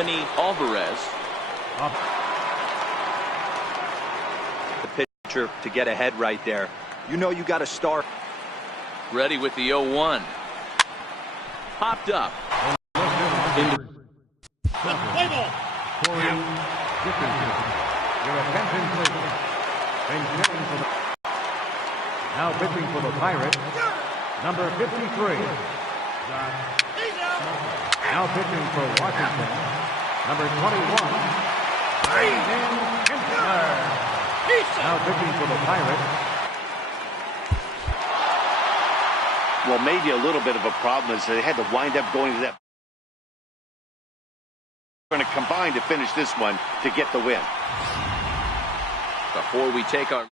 Anthony Alvarez. The pitcher to get ahead right there. You know you got to start. Ready with the 0-1. Popped up. Play ball. Your attention, please. Now pitching for the Pirates, number 53. Now pitching for Washington, number 21. Now pitching for the Pirates. Well, maybe a little bit of a problem is they had to wind up going to that. Going to combine to finish this one to get the win. Before we take our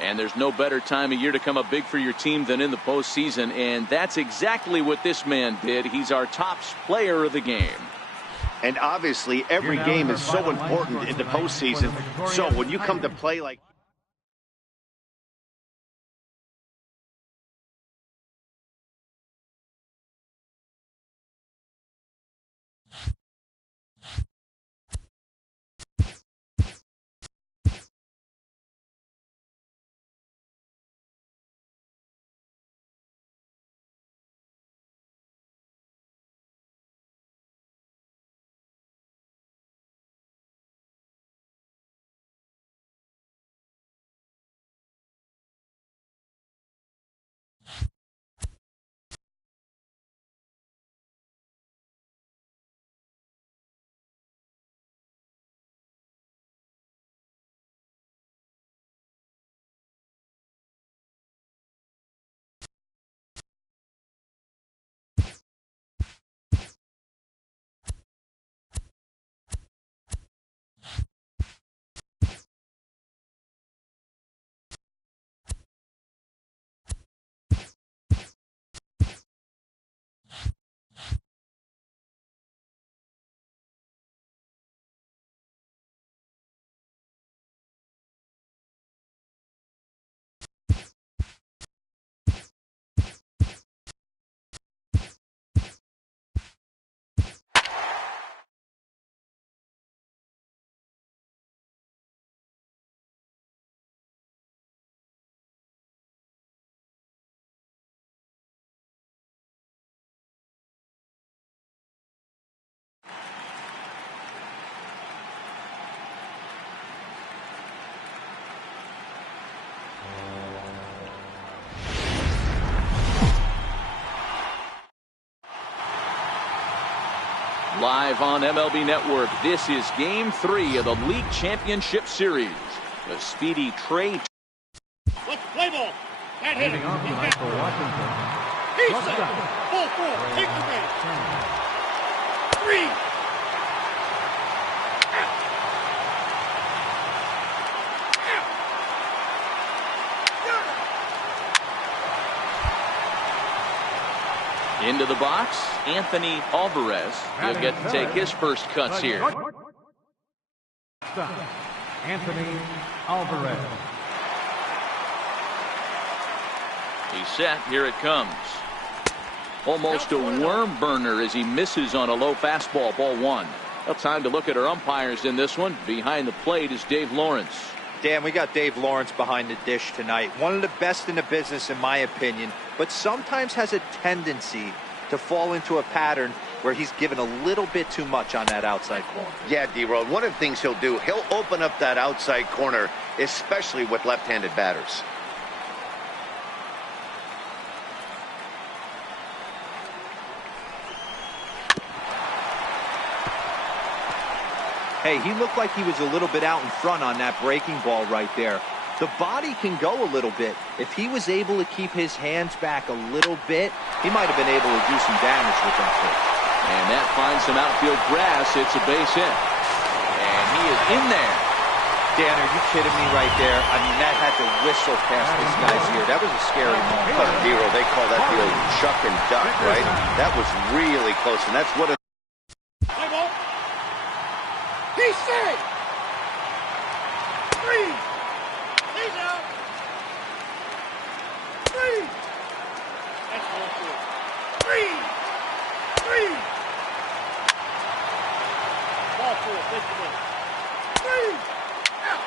And there's no better time of year to come up big for your team than in the postseason, and that's exactly what this man did. He's our top player of the game. And obviously, every game is so important in the postseason. So when you come to play like... Live on MLB Network, this is Game 3 of the League Championship Series. The speedy Trey. Let's play ball. That hit him. Leading off tonight for Washington. He's set. Full four. Take the base. 3. Into the box, Anthony Alvarez. He'll get to take his first cuts here. Anthony Alvarez. He's set. Here it comes. Almost a worm burner as he misses on a low fastball. Ball 1. Well, time to look at our umpires in this one. Behind the plate is Dave Lawrence. Dan, we got Dave Lawrence behind the dish tonight. One of the best in the business, in my opinion, but sometimes has a tendency to fall into a pattern where he's given a little bit too much on that outside corner. Yeah, D-Roll, one of the things he'll do, he'll open up that outside corner, especially with left-handed batters. Hey, he looked like he was a little bit out in front on that breaking ball right there. The body can go a little bit. If he was able to keep his hands back a little bit, he might have been able to do some damage with that pitch. And that finds some outfield grass. It's a base hit. And he is in there. Dan, are you kidding me right there? I mean, that had to whistle past this guy's ear. That was a scary moment. Hero, they call that the old chuck and duck, right? That was really close, and that's what it... He's safe. 3. He's out. 3. That's all good. 3. Ball 4. Take the ball. 3. Out.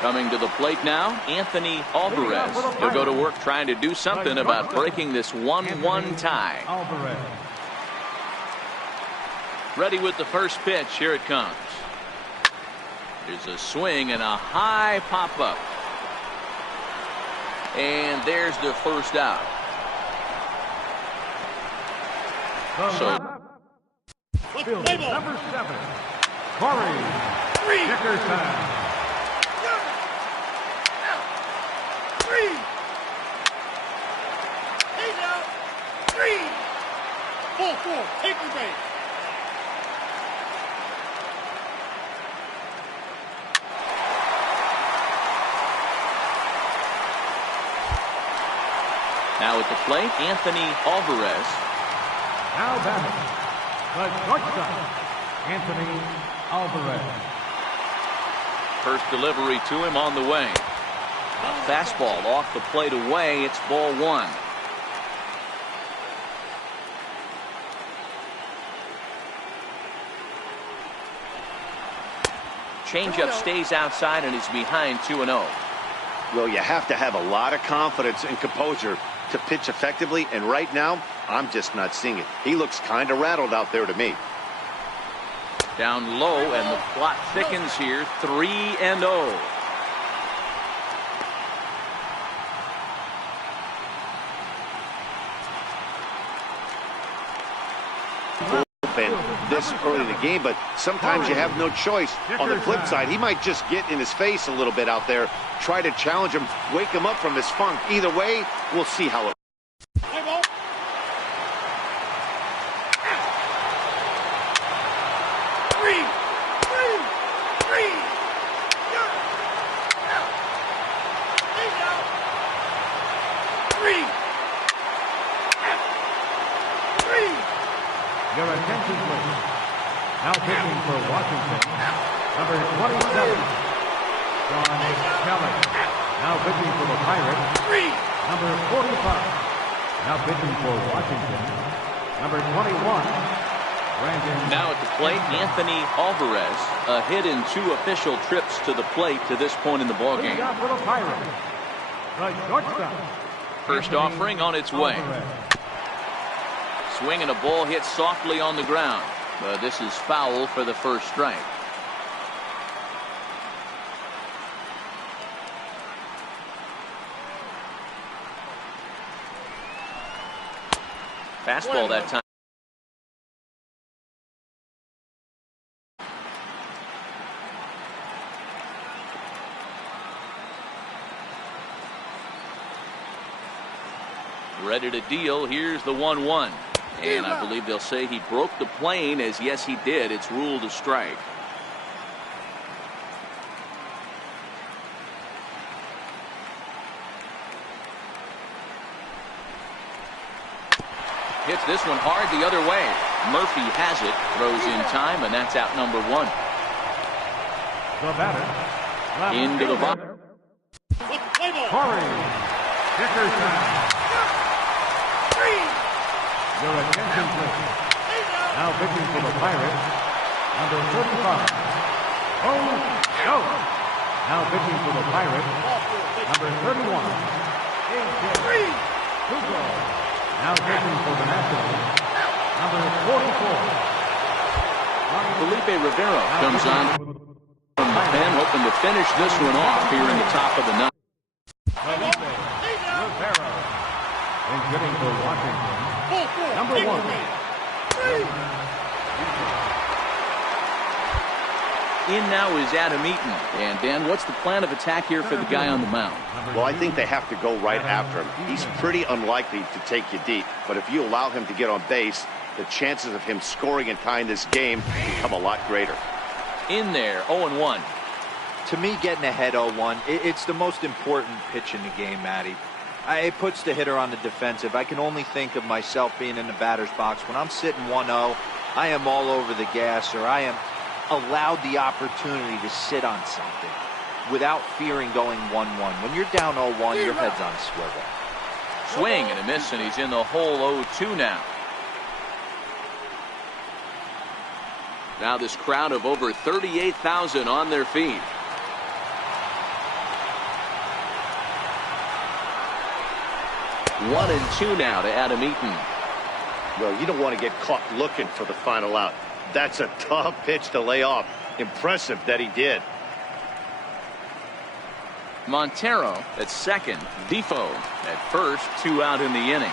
Coming to the plate now, Anthony Alvarez. He'll go to work trying to do something about breaking this 1-1 tie. Alvarez. Ready with the first pitch. Here it comes. There's a swing and a high pop-up. And there's the first out. Field number 7. Corey. 3. Dickerson. 3. He's out. 3. Ball 4. Take the base. Now at the plate, Anthony Alvarez. Now batting, the shortstop, Anthony Alvarez. First delivery to him on the way. A fastball off the plate away. It's ball 1. Changeup stays outside and is behind 2-0. Well, you have to have a lot of confidence and composure to pitch effectively, and right now, I'm just not seeing it. He looks kind of rattled out there to me. Down low, and the plot thickens here. 3-0. This early in the game, but sometimes you have no choice. On the flip side, he might just get in his face a little bit out there, try to challenge him, wake him up from his funk. Either way, we'll see how it... Your attention, please. Now pitching for Washington, number 27, John Kelly. Now pitching for the Pirates, number 45. Now pitching for Washington, number 21, Brandon. Now at the plate, Anthony Alvarez. A hit in 2 official trips to the plate to this point in the ballgame. For the Pirates, the shortstop. First offering on its way. Swing and a ball hit softly on the ground. But this is foul for the first strike. Fastball that time. Ready to deal. Here's the 1-1. And I believe they'll say he broke the plane, as yes he did. It's ruled a strike. Hits this one hard the other way. Murphy has it, throws in time, and that's out number 1. The batter. Into the box. Corey Dickerson. Your attention, please. Now pitching for the Pirates, number 35. Oh, no. Now pitching for the Pirates, number 31. A.J. Hugo. Now pitching for the Nationals, number 44. Felipe Rivero comes on from the pen, hoping to finish this one off here in the top of the ninth. And hitting for Washington, number 1. In now is Adam Eaton. And, Dan, what's the plan of attack here for the guy on the mound? Well, I think they have to go right after him. He's pretty unlikely to take you deep, but if you allow him to get on base, the chances of him scoring and tying this game become a lot greater. In there, 0-1. To me, getting ahead 0-1, it's the most important pitch in the game, Matty. It puts the hitter on the defensive. I can only think of myself being in the batter's box. When I'm sitting 1-0, I am all over the gas, or I am allowed the opportunity to sit on something without fearing going 1-1. When you're down 0-1, your head's on a swivel. Swing and a miss, and he's in the hole 0-2 now. Now this crowd of over 38,000 on their feet. One and two now to Adam Eaton. Well, you don't want to get caught looking for the final out. That's a tough pitch to lay off. Impressive that he did. Montero at second. Defoe at first. 2 out in the inning.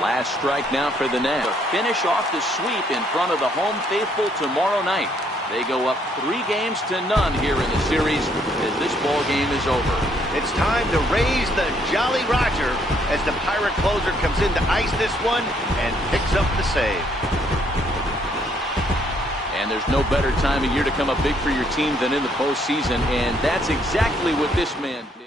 Last strike now for the Nats. Finish off the sweep in front of the home faithful tomorrow night. They go up 3 games to none here in the series as this ball game is over. It's time to raise the Jolly Roger as the Pirate closer comes in to ice this one and picks up the save. And there's no better time of year to come up big for your team than in the postseason, and that's exactly what this man did.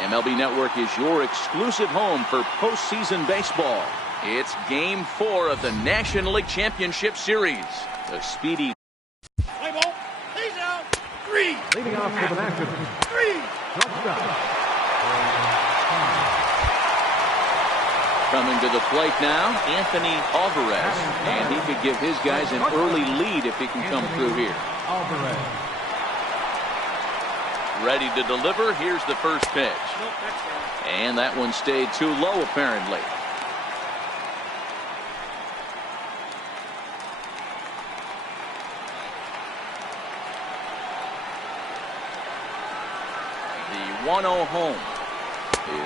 MLB Network is your exclusive home for postseason baseball. It's Game 4 of the National League Championship Series. The speedy. Play ball. He's out. 3. Leading off for the Nationals, 3. shortstop. Coming to the plate now, Anthony Alvarez. And he could give his guys an early lead if he can come through here. Alvarez. Ready to deliver. Here's the first pitch. And that one stayed too low, apparently. The 1-0 home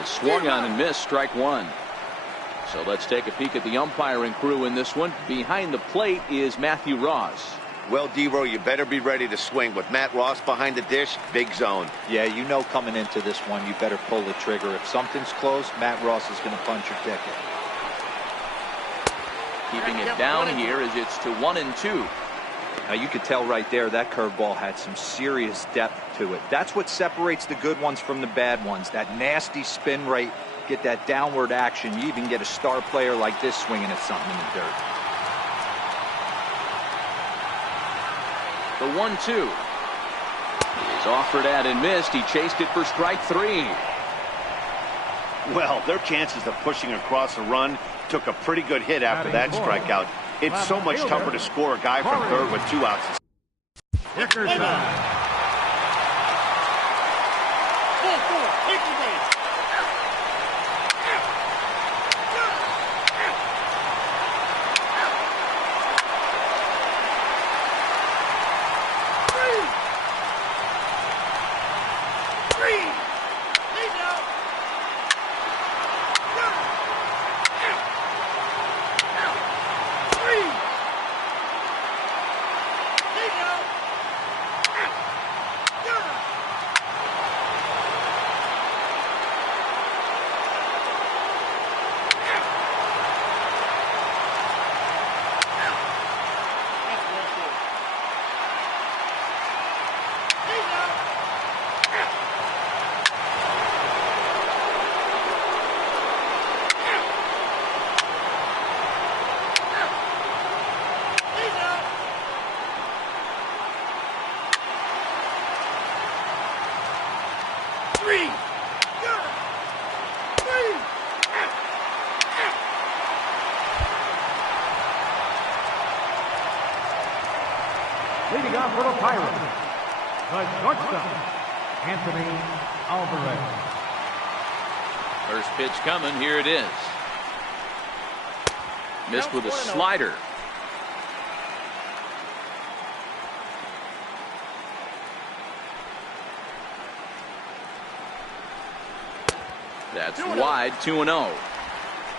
is swung on and missed, strike one. So let's take a peek at the umpiring crew in this one. Behind the plate is Matthew Ross. Well, D-Row, you better be ready to swing. With Matt Ross behind the dish, big zone. Yeah, you know coming into this one, you better pull the trigger. If something's close, Matt Ross is going to punch your ticket. Keeping it down here as it's to 1-2. Now, you could tell right there that curveball had some serious depth to it. That's what separates the good ones from the bad ones. That nasty spin rate, get that downward action. You even get a star player like this swinging at something in the dirt. The 1-2 is offered at and missed. He chased it for strike three. Well, their chances of pushing across a run took a pretty good hit after that strikeout. It's so much tougher to score a guy from third with 2 outs. Kicker time. 4-4. Take the base. Leading off for the Pirates, the shortstop, Anthony Alvarez. First pitch coming. Here it is. Missed with a slider. That's wide, 2-0.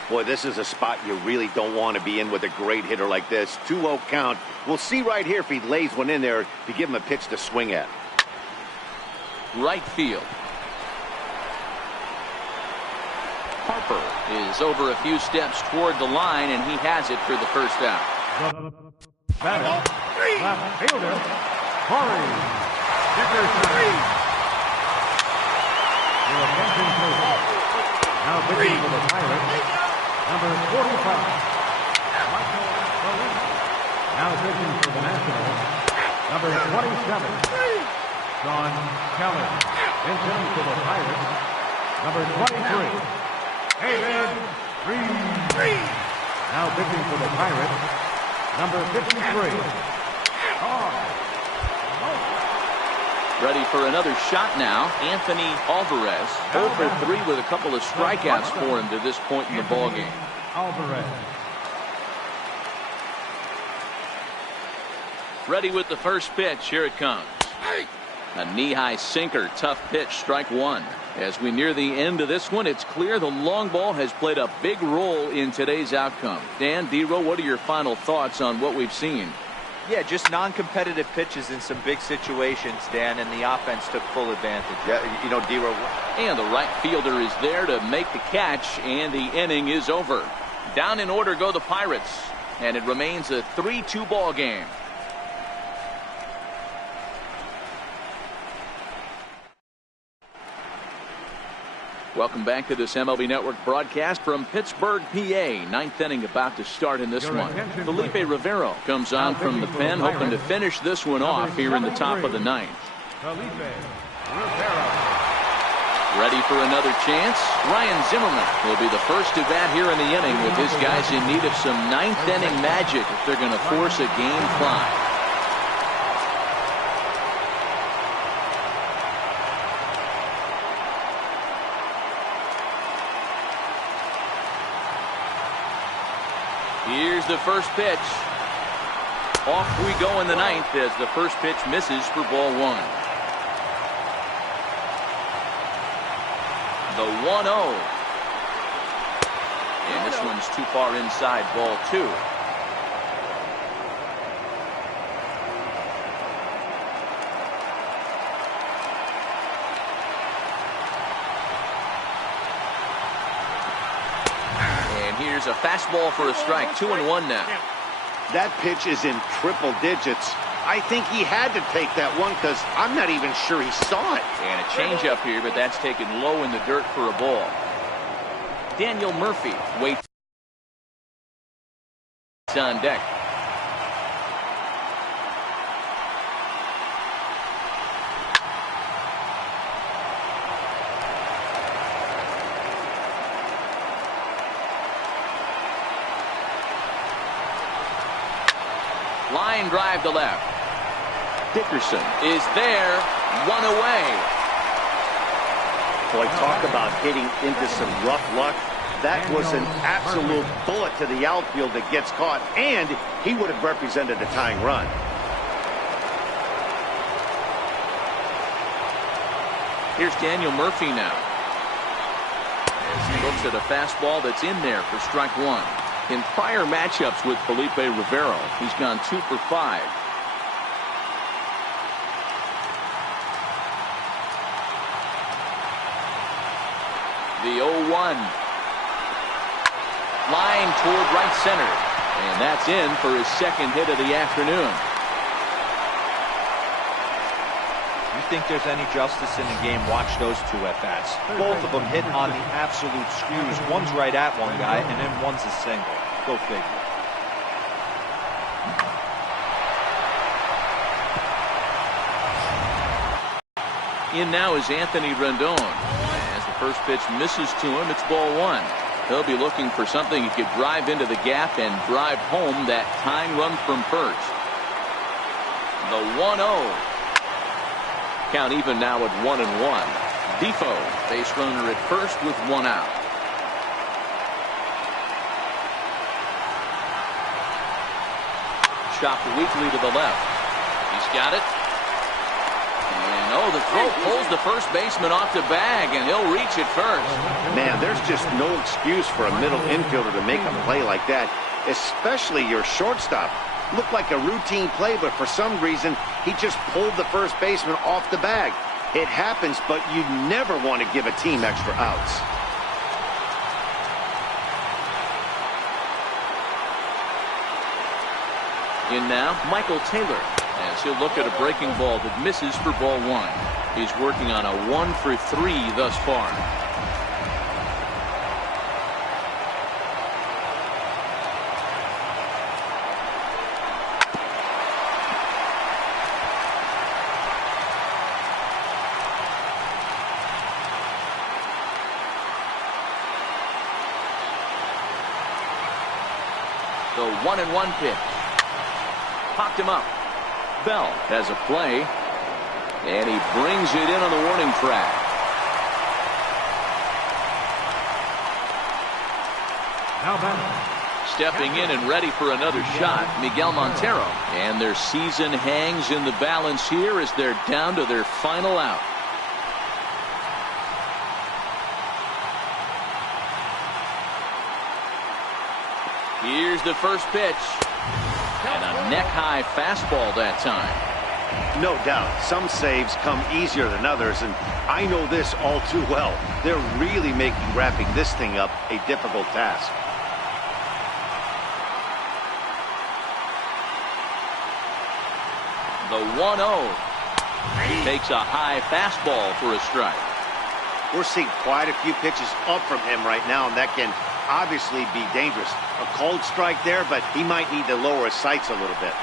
Boy, this is a spot you really don't want to be in with a great hitter like this. 2-0 count. We'll see right here if he lays one in there to give him a pitch to swing at. Right field. Harper is over a few steps toward the line, and he has it for the first out. The batter, left fielder, Corey Dickerson. Your attention, please. Now pitching for the Pirates, number 45, Michael Molina. Now pitching for the Nationals, number 27, Sean Keller. Pitching for the Pirates, number 23, David Reed. Now pitching for the Pirates, number 53, Ready for another shot now. Anthony Alvarez, 0 for 3 with a couple of strikeouts for him to this point in the ballgame. Alvarez. Ready with the first pitch. Here it comes. A knee-high sinker. Tough pitch. Strike one. As we near the end of this one, it's clear the long ball has played a big role in today's outcome. Dan, D-Row, what are your final thoughts on what we've seen? Yeah, just non-competitive pitches in some big situations, Dan, and the offense took full advantage. Yeah, you know, D-Row. And the right fielder is there to make the catch, and the inning is over. Down in order go the Pirates, and it remains a 3-2 ball game. Welcome back to this MLB Network broadcast from Pittsburgh, PA. Ninth inning about to start in this one. Felipe Rivero comes on from the pen, hoping to finish this one off here in the top of the ninth. Ready for another chance? Ryan Zimmerman will be the first to bat here in the inning with his guys in need of some ninth inning magic if they're going to force a game climb. Here's the first pitch. Off we go in the ninth as the first pitch misses for ball one. The 1-0. And this one's too far inside, ball two. Here's a fastball for a strike. 2-1 now. That pitch is in triple digits. I think he had to take that one because I'm not even sure he saw it. And a changeup here, but that's taken low in the dirt for a ball. Daniel Murphy waits on deck. Line drive to left. Dickerson is there. One away. Boy, talk about hitting into some rough luck. That was an absolute bullet to the outfield that gets caught, and he would have represented a tying run. Here's Daniel Murphy now. As he looks at a fastball that's in there for strike one. In prior matchups with Felipe Rivero, he's gone 2 for 5. The 0-1. Line toward right center. And that's in for his second hit of the afternoon. You think there's any justice in the game, watch those two at-bats. Both of them hit on the absolute screws. One's right at one guy, and then one's a single. Go figure. In now is Anthony Rendon. As the first pitch misses to him, it's ball one. He'll be looking for something he could drive into the gap and drive home that tying run from first. The 1-0. Count even now at 1-1. Defoe, base runner at first with one out. Chopped weakly to the left. He's got it. And oh, the throw pulls the first baseman off the bag, and he'll reach it first. Man, there's just no excuse for a middle infielder to make a play like that, especially your shortstop. Looked like a routine play, but for some reason, he just pulled the first baseman off the bag. It happens, but you never want to give a team extra outs. In now, Michael Taylor, as he'll look at a breaking ball that misses for ball one. He's working on a 1-for-3 thus far. The 1-1 pitch. Popped him up. Bell has a play, and he brings it in on the warning track. Now batting. Stepping in and ready for another shot, Miguel Montero. And their season hangs in the balance here as they're down to their final out. Here's the first pitch. And a neck-high fastball that time. No doubt, some saves come easier than others, and I know this all too well. They're really making wrapping this thing up a difficult task. The 1-0. He takes a high fastball for a strike. We're seeing quite a few pitches up from him right now, and that can obviously be dangerous. A cold strike there, but he might need to lower his sights a little bit.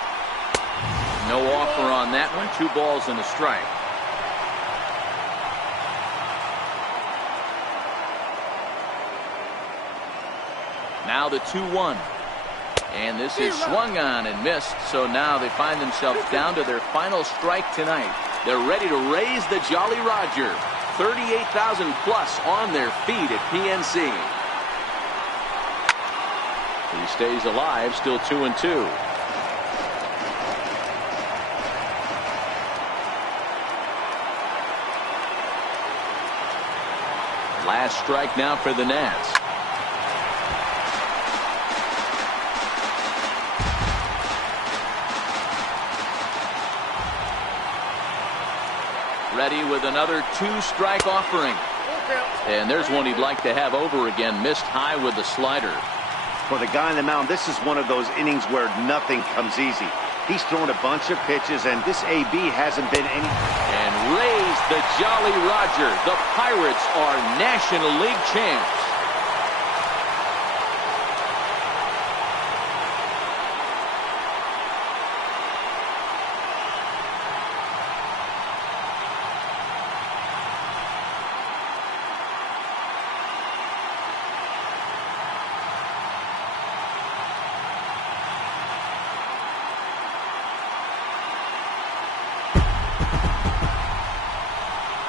No offer on that one. 2 balls and a strike. Now the 2-1. And this is swung on and missed. So now they find themselves down to their final strike tonight. They're ready to raise the Jolly Roger. 38,000 plus on their feet at PNC. He stays alive, still 2-2. Last strike now for the Nats. Ready with another 2-strike offering. And there's one he'd like to have over again. Missed high with the slider. For the guy on the mound, this is one of those innings where nothing comes easy. He's thrown a bunch of pitches, and this AB hasn't been any. And raise the Jolly Roger. The Pirates are National League champs.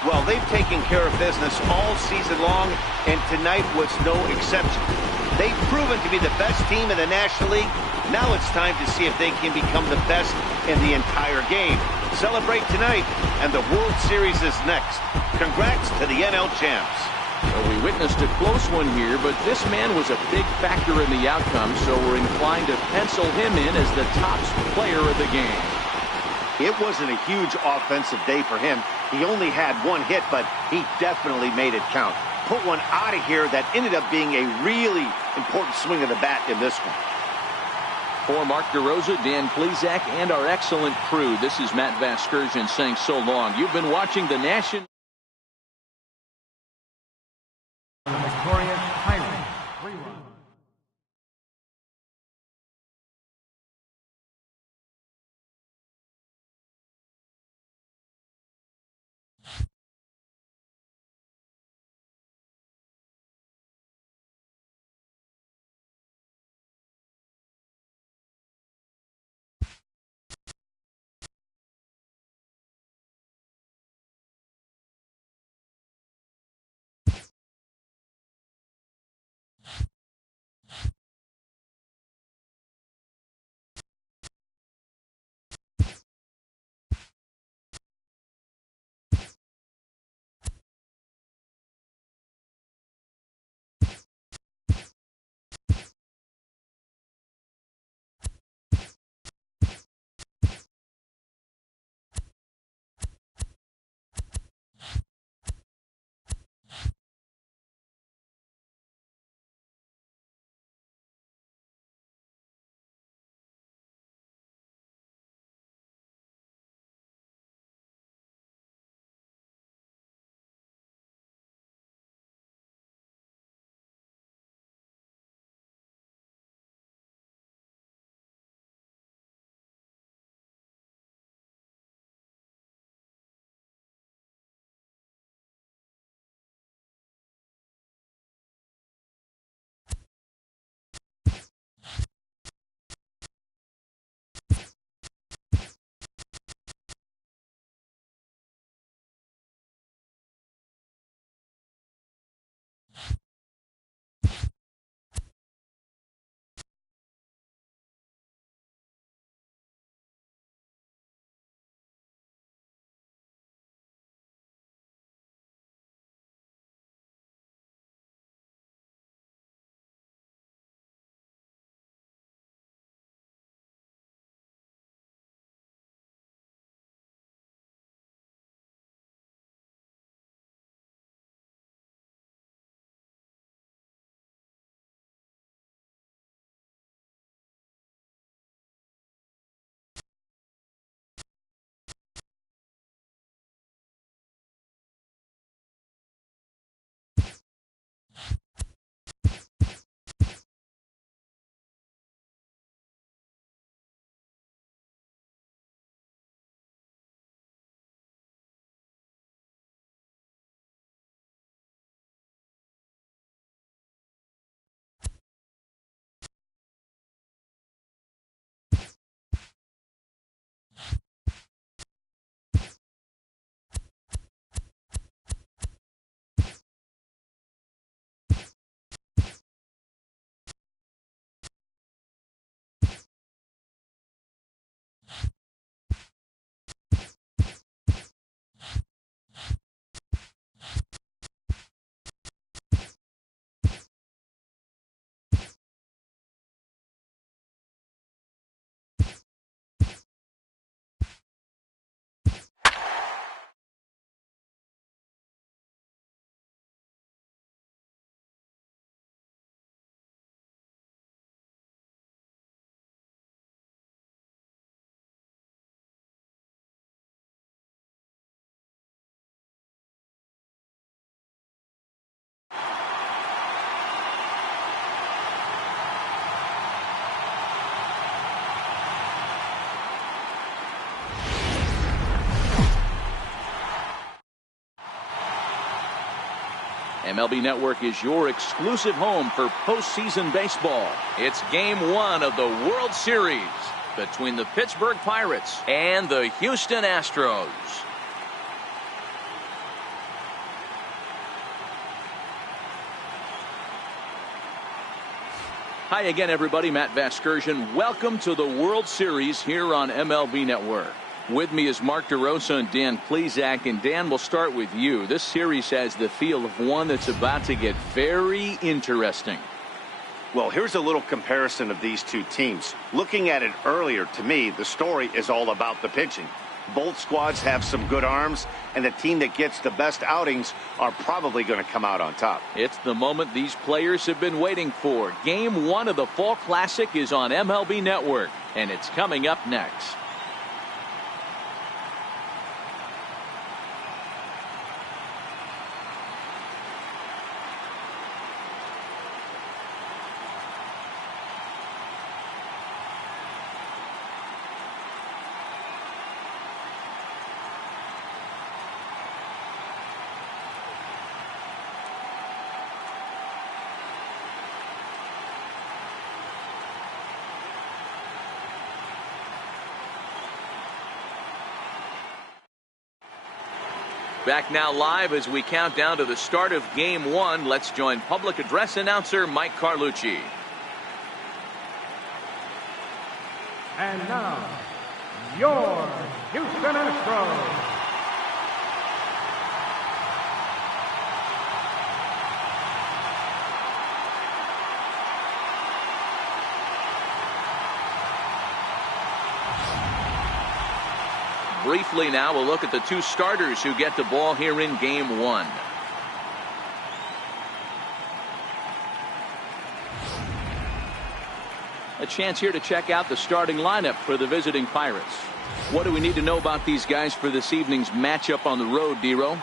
Well, they've taken care of business all season long, and tonight was no exception. They've proven to be the best team in the National League. Now it's time to see if they can become the best in the entire game. Celebrate tonight, and the World Series is next. Congrats to the NL champs. Well, we witnessed a close one here, but this man was a big factor in the outcome, so we're inclined to pencil him in as the top player of the game. It wasn't a huge offensive day for him. He only had 1 hit, but he definitely made it count. Put one out of here that ended up being a really important swing of the bat in this one. For Mark DeRosa, Dan Plesac, and our excellent crew, this is Matt Vasgersian saying so long. You've been watching the National Victorious Pirates. MLB Network is your exclusive home for postseason baseball. It's Game 1 of the World Series between the Pittsburgh Pirates and the Houston Astros. Hi again, everybody. Matt Vasgersian. Welcome to the World Series here on MLB Network. With me is Mark DeRosa and Dan Plesac. And Dan, we'll start with you. This series has the feel of one that's about to get very interesting. Well, here's a little comparison of these two teams. Looking at it earlier, to me, the story is all about the pitching. Both squads have some good arms, and the team that gets the best outings are probably going to come out on top. It's the moment these players have been waiting for. Game 1 of the Fall Classic is on MLB Network, and it's coming up next. Back now live as we count down to the start of Game 1. Let's join public address announcer Mike Carlucci. And now, your Houston Astros. Briefly now, we'll look at the two starters who get the ball here in Game 1. A chance here to check out the starting lineup for the visiting Pirates. What do we need to know about these guys for this evening's matchup on the road, Dero?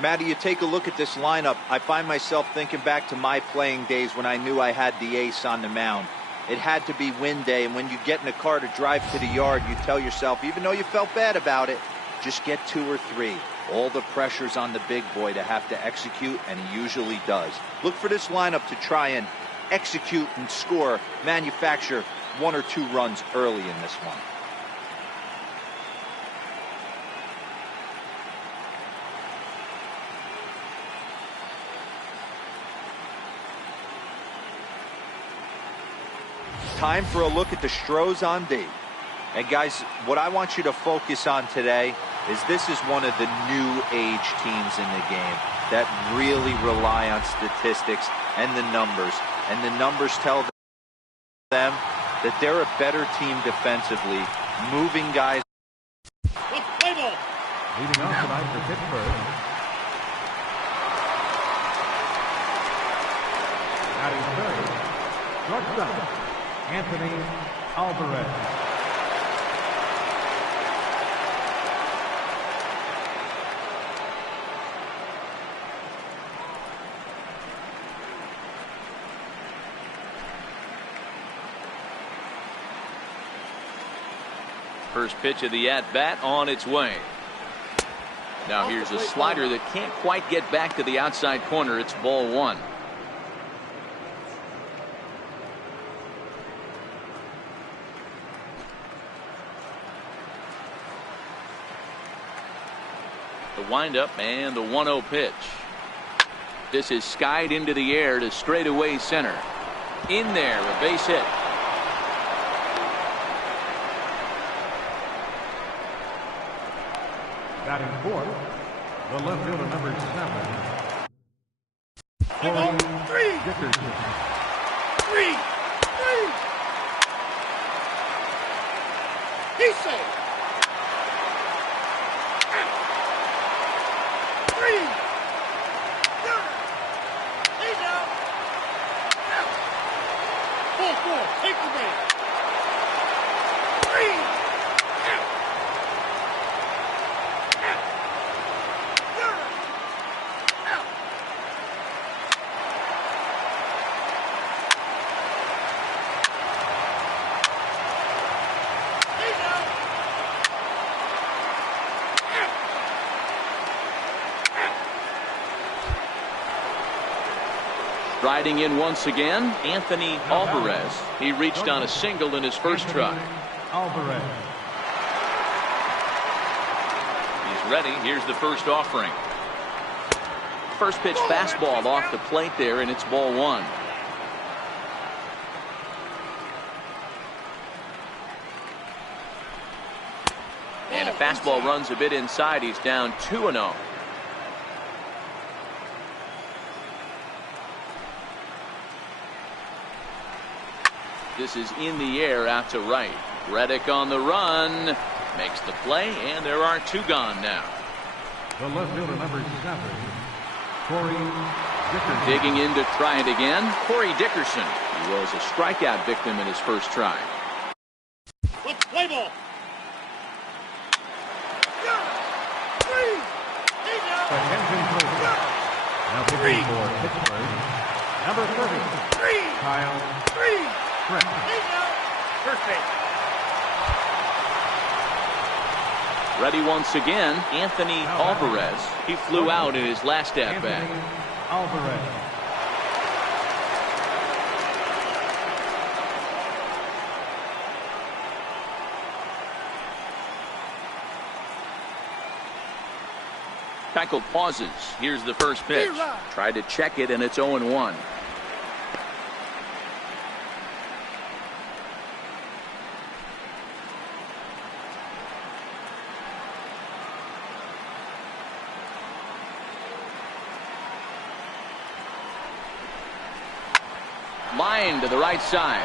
Matty, you take a look at this lineup. I find myself thinking back to my playing days when I knew I had the ace on the mound. It had to be win day, and when you get in a car to drive to the yard, you tell yourself, even though you felt bad about it, just get 2 or 3. All the pressure's on the big boy to have to execute, and he usually does. Look for this lineup to try and execute and score, manufacture 1 or 2 runs early in this one. Time for a look at the Stros on D. And guys, what I want you to focus on today is this is one of the new age teams in the game that really rely on statistics and the numbers. And the numbers tell them that they're a better team defensively, moving guys. Let's play ball. Leading off tonight for Pittsburgh. Batting third, shortstop, Anthony Alvarez. First pitch of the at-bat on its way. Now here's a slider that can't quite get back to the outside corner. It's ball one. The windup and the 1-0 pitch. This is skied into the air to straightaway center. In there, a base hit. Batting fourth, the left fielder, number 7. Dickerson. He's safe. He's out. Ball four. Take the base. Riding in once again, Anthony Alvarez. He reached on a single in his first try. Alvarez. He's ready. Here's the first offering. First pitch fastball off the plate there, and it's ball one. And a fastball runs a bit inside. He's down 2-0. This is in the air out to right. Reddick on the run. Makes the play, and there are two gone now. The left fielder, number 7, Corey Dickerson. Digging in to try it again, Corey Dickerson. He was a strikeout victim in his first try. Let's play ball. The Henson Closer. Now pitching for Pittsburgh, number 30, Kyle Trent. First base. Ready once again, Anthony Alvarez. He flew out in his last at-bat. Anthony Alvarez. Keuchel pauses. Here's the first pitch. Tried to check it, and it's 0-1. Line to the right side,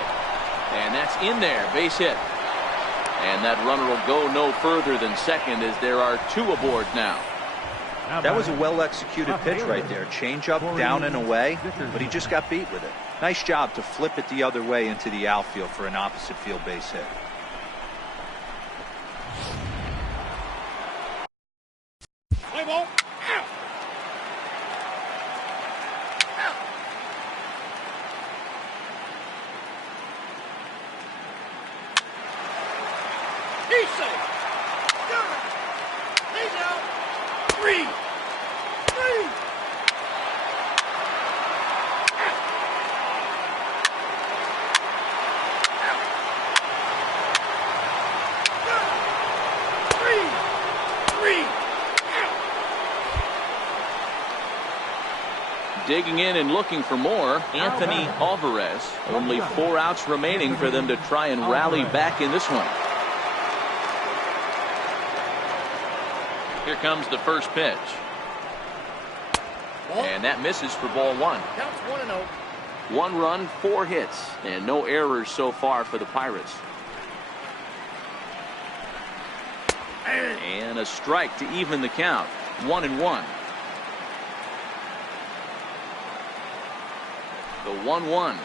and that's in there, base hit. And that runner will go no further than second, as there are two aboard now. That was a well-executed pitch right there. Change up, down and away, but he just got beat with it. Nice job to flip it the other way into the outfield for an opposite field base hit. Play ball. He's safe. He's out. Three. Digging in and looking for more, Anthony Alvarez. Only 4 outs remaining for them to try and rally back in this one. Here comes the first pitch. And that misses for ball one. Counts 1-0. 1 run, 4 hits, and no errors so far for the Pirates. And a strike to even the count. 1-1. The 1-1.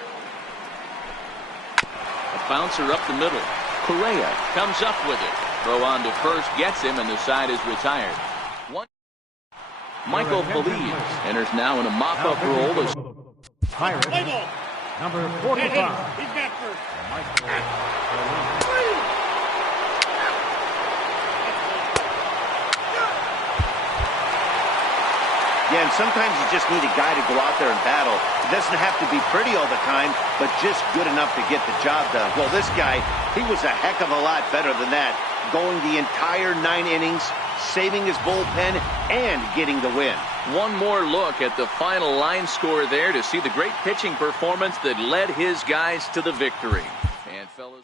A bouncer up the middle. Correa comes up with it. Throw on to first, gets him, and the side is retired. Michael Feliz enters now in a mop-up role as Pirates, Play ball. number He's 45, got first. Michael Yeah, and sometimes you just need a guy to go out there and battle. It doesn't have to be pretty all the time, but just good enough to get the job done. Well, this guy, he was a heck of a lot better than that, going the entire 9 innings, saving his bullpen, and getting the win. One more look at the final line score there to see the great pitching performance that led his guys to the victory. And fellas,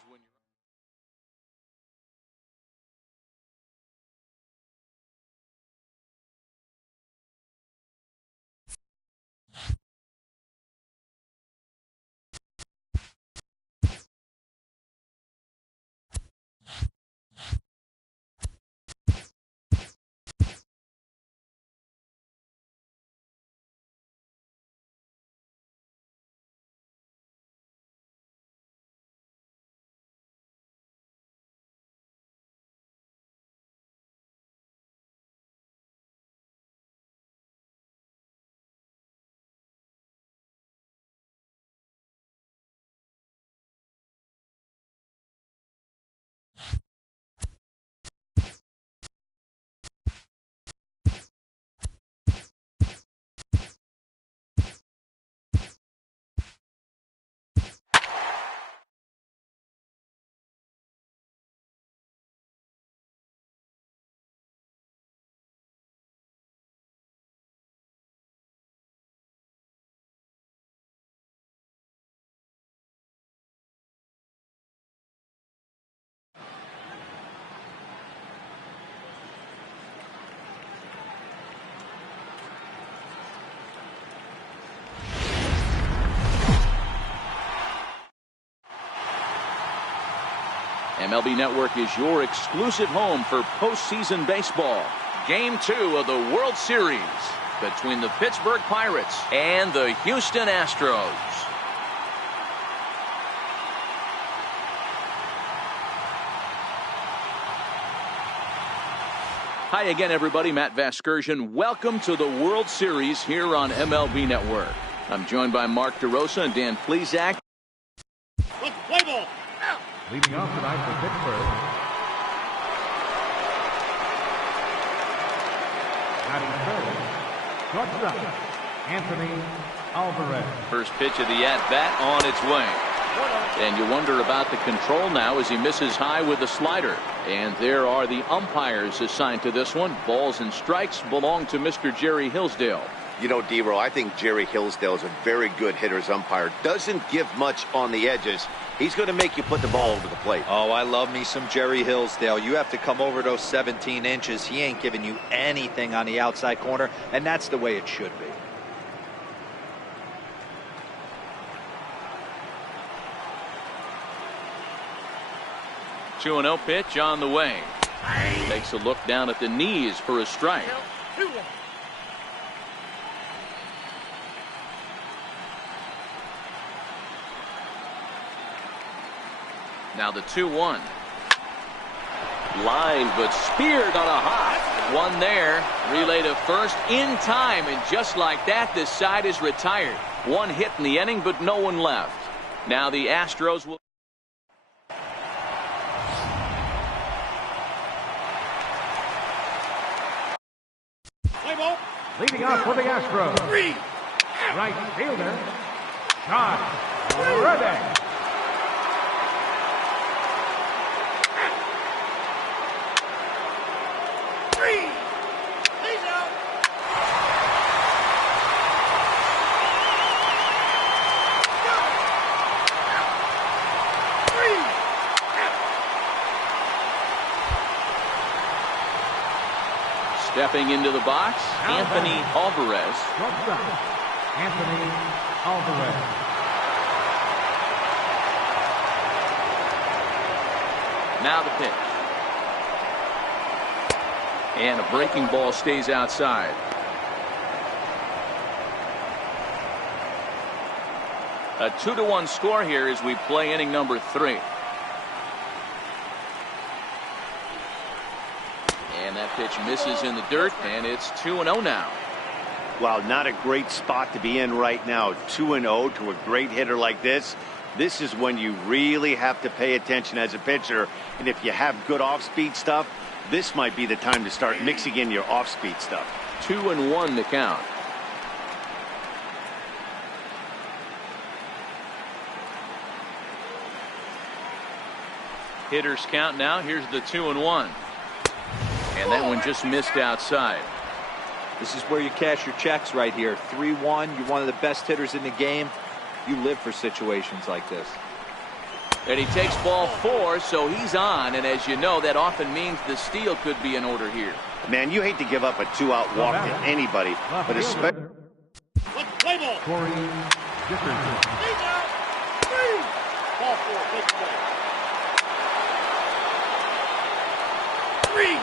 MLB Network is your exclusive home for postseason baseball. Game 2 of the World Series between the Pittsburgh Pirates and the Houston Astros. Hi again, everybody. Matt Vasgersian. Welcome to the World Series here on MLB Network. I'm joined by Mark DeRosa and Dan Plesac. Let's play ball. Leading off tonight for Pittsburgh. Batting third, shortstop, Anthony Alvarez. First pitch of the at-bat on its way. And you wonder about the control now as he misses high with the slider. And there are the umpires assigned to this one. Balls and strikes belong to Mr. Jerry Hillsdale. You know, D-Row, I think Jerry Hillsdale is a very good hitter's umpire. Doesn't give much on the edges. He's going to make you put the ball over the plate. Oh, I love me some Jerry Hillsdale. You have to come over those 17 inches. He ain't giving you anything on the outside corner, and that's the way it should be. Two 2-0 pitch on the way. Takes a look down at the knees for a strike. 2-1. Now the 2-1. Line, but speared on a hop. One there. Relay to first in time, and just like that, this side is retired. One hit in the inning, but no one left. Now the Astros will. Play ball. Leading off for the Astros. 3. Right fielder, John Reddick. He's out. Stepping into the box, Anthony Alvarez. Shortstop, Anthony Alvarez. Now the pitch. And a breaking ball stays outside. A 2-1 score here as we play inning number 3. And that pitch misses in the dirt, and it's 2-0 now. Well, not a great spot to be in right now. 2-0 to a great hitter like this. This is when you really have to pay attention as a pitcher. And if you have good off-speed stuff, this might be the time to start mixing in your off-speed stuff. 2-1 to count. Hitters count now. Here's the 2-1. And that one just missed outside. This is where you cash your checks right here. 3-1. You're one of the best hitters in the game. You live for situations like this. And he takes ball 4, so he's on. And as you know, that often means the steal could be in order here. Man, you hate to give up a 2-out walk to anybody, but especially. Let's play ball. Corey Dickerson. He's out. 3. Ball 4. Take away. 3. 3.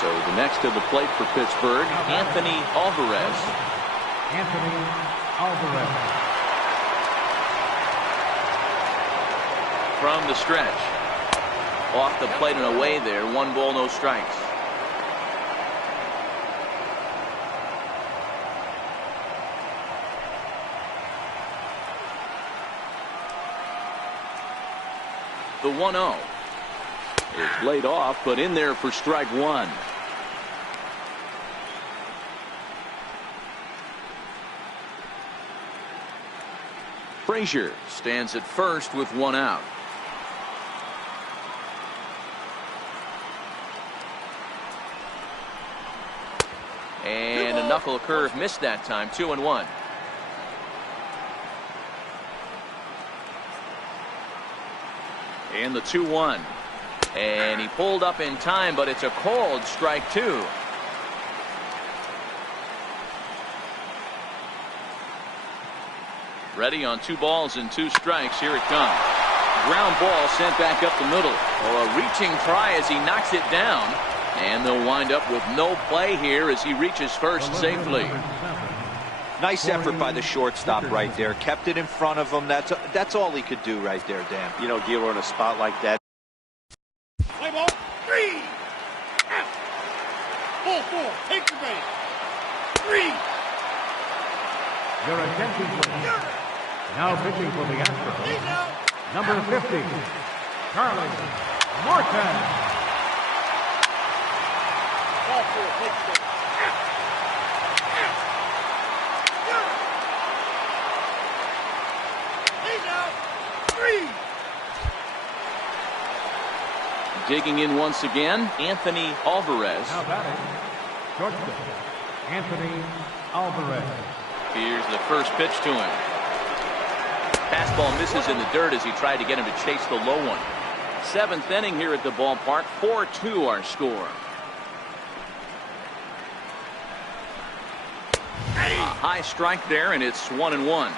So the next to the plate for Pittsburgh, Anthony Alvarez. Anthony Alvarez. From the stretch. Off the plate and away there. 1 ball, no strikes. The 1-0 is laid off, but in there for strike 1. Frazier stands at first with 1 out. And a knuckle curve missed that time. 2-1. And the 2-1. And he pulled up in time, but it's a called strike 2. Ready on 2 balls and 2 strikes. Here it comes. Ground ball sent back up the middle. Oh, a reaching try as he knocks it down. And they'll wind up with no play here as he reaches first safely. Nice effort by the shortstop right there. Kept it in front of him. That's all he could do right there, Dan. You know, Gilo, in a spot like that. Play ball. 3. Out. Ball 4. Take the base. 3. Your attention, please. Now pitching for the Astros. He's out. Number 50, Charlie Morton. Ball 4. Take the base. He's out. 3. Digging in once again, Anthony Alvarez. Now batting, shortstop, Anthony Alvarez. Here's the first pitch to him. Fastball misses in the dirt as he tried to get him to chase the low one. 7th inning here at the ballpark. 4-2 our score. A high strike there, and it's 1-1.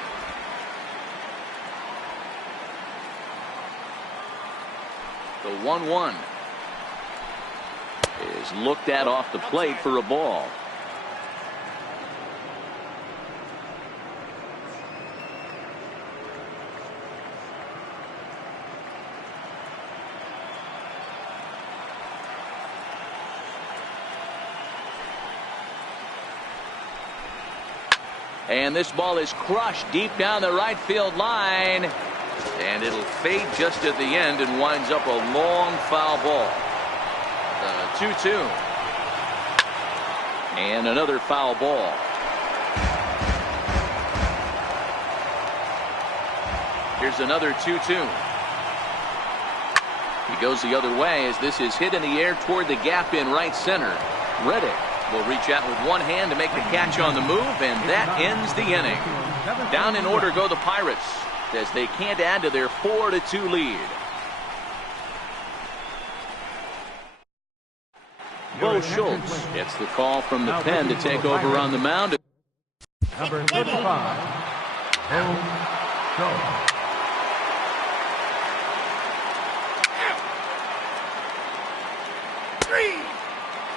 The 1-1 is looked at off the plate for a ball. And this ball is crushed deep down the right field line. And it'll fade just at the end and winds up a long foul ball. The 2-2. And another foul ball. Here's another 2-2. He goes the other way as this is hit in the air toward the gap in right center. Reddick will reach out with one hand to make the catch on the move, and that ends the inning. Down in order go the Pirates as they can't add to their 4-2 lead. Bo Schultz gets the call from the pen to take over on the mound. Number 35, Bo Schultz.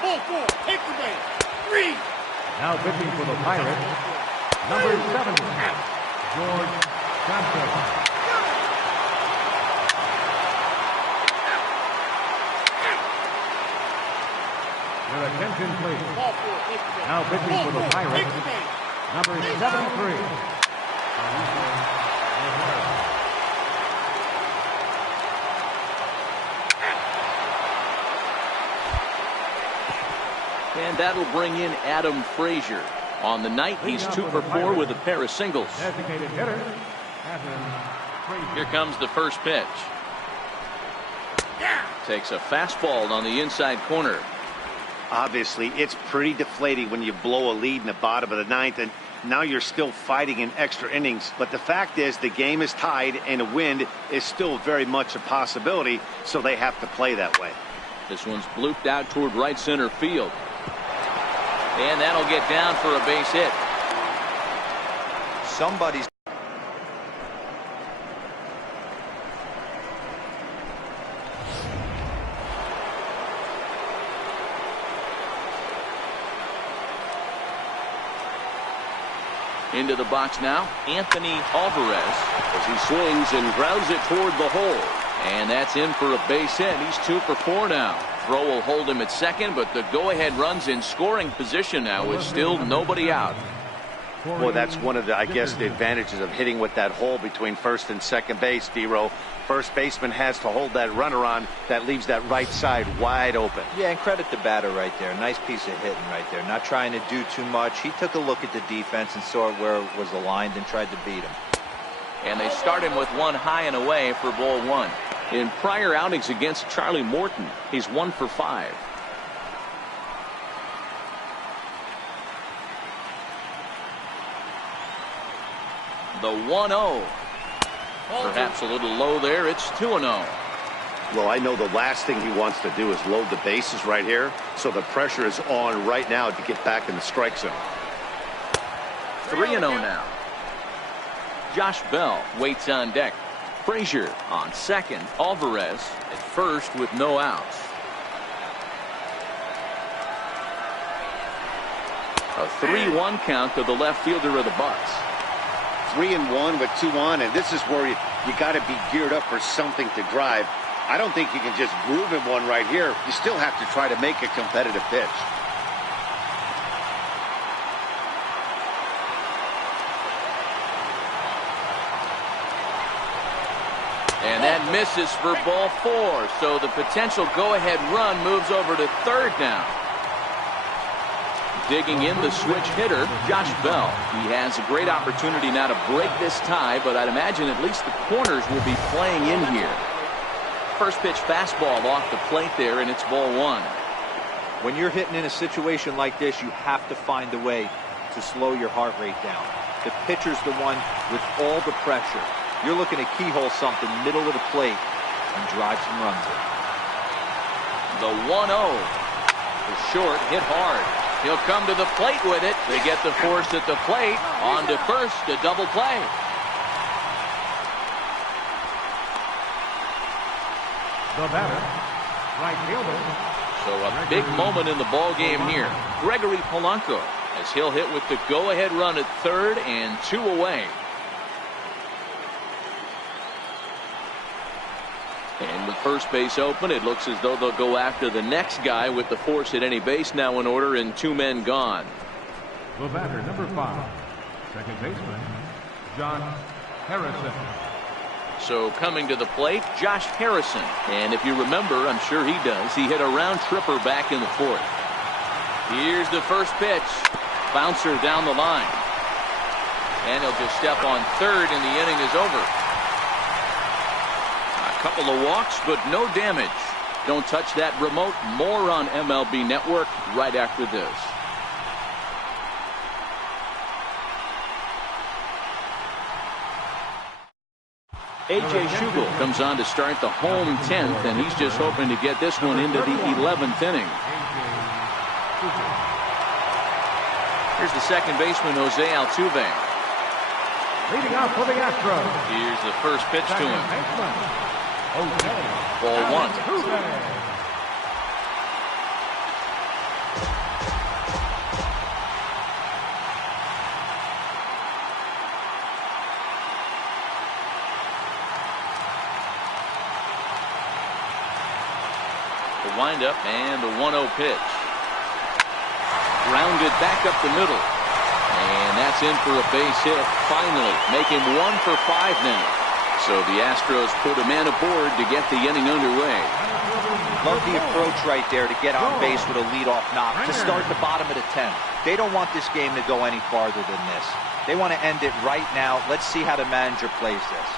Ball 4. Take the base. 3. Now pitching for the Pirates, number 70, George Johnson. Your attention, please. Ball 4. Take the base. Now pitching for the Pirates, Take the base. number 73. And that'll bring in Adam Frazier. On the night, he's 2 for 4 with a pair of singles. Designated hitter, Adam Frazier. Here comes the first pitch. Takes a fastball on the inside corner. Obviously, it's pretty deflating when you blow a lead in the bottom of the 9th, and now you're still fighting in extra innings. But the fact is, the game is tied, and a win is still very much a possibility, so they have to play that way. This one's blooped out toward right center field. And that'll get down for a base hit. Somebody's into the box now, Anthony Alvarez, as he swings and grounds it toward the hole. And that's in for a base hit. He's 2 for 4 now. Throw will hold him at second, but the go-ahead run's in scoring position now with still nobody out. Well, that's one of the, I guess, the advantages of hitting with that hole between first and second base, D-Row. First baseman has to hold that runner on. That leaves that right side wide open. Yeah, and credit the batter right there. Nice piece of hitting right there. Not trying to do too much. He took a look at the defense and saw where it was aligned and tried to beat him. And they start him with one high and away for ball 1. In prior outings against Charlie Morton, he's 1 for 5. The 1-0. Perhaps a little low there. It's 2-0. Well, I know the last thing he wants to do is load the bases right here, so the pressure is on right now to get back in the strike zone. 3-0 now. Josh Bell waits on deck. Frazier on second. Alvarez at first with no outs. A 3-1 count to the left fielder of the Bucks. 3-1 with 2 on, and this is where you got to be geared up for something to drive. I don't think you can just groove him one right here. You still have to try to make a competitive pitch. And that misses for ball 4. So the potential go-ahead run moves over to third now. Digging in the switch hitter, Josh Bell. He has a great opportunity now to break this tie, but I'd imagine at least the corners will be playing in here. First pitch fastball off the plate there, and it's ball 1. When you're hitting in a situation like this, you have to find a way to slow your heart rate down. The pitcher's the one with all the pressure. You're looking to keyhole something middle of the plate and drive some runs in. The 1-0. For short, hit hard. He'll come to the plate with it. They get the force at the plate. On to first, a double play. The batter, right fielder. So a big moment in the ball game here. Gregory Polanco, as he'll hit with the go-ahead run at third and 2 away. And with first base open, it looks as though they'll go after the next guy with the force at any base now in order and 2 men gone. The batter, number 5, second baseman, John Harrison. So coming to the plate, Josh Harrison. And if you remember, I'm sure he does, he hit a round tripper back in the 4th. Here's the first pitch. Bouncer down the line. And he'll just step on third and the inning is over. Couple of walks, but no damage. Don't touch that remote. More on MLB Network right after this. A.J. Schugel comes on to start the home 10th, and he's just hoping to get this one into the 11th inning. Here's the second baseman, Jose Altuve. Leading out for the Astros. Here's the first pitch to him. Ball 1. The windup and the 1-0 pitch. Grounded back up the middle. And that's in for a base hit. Finally, make him 1 for 5 now. So the Astros put a man aboard to get the inning underway. Love the approach right there to get on base with a leadoff knock to start the bottom of the 10th. They don't want this game to go any farther than this. They want to end it right now. Let's see how the manager plays this.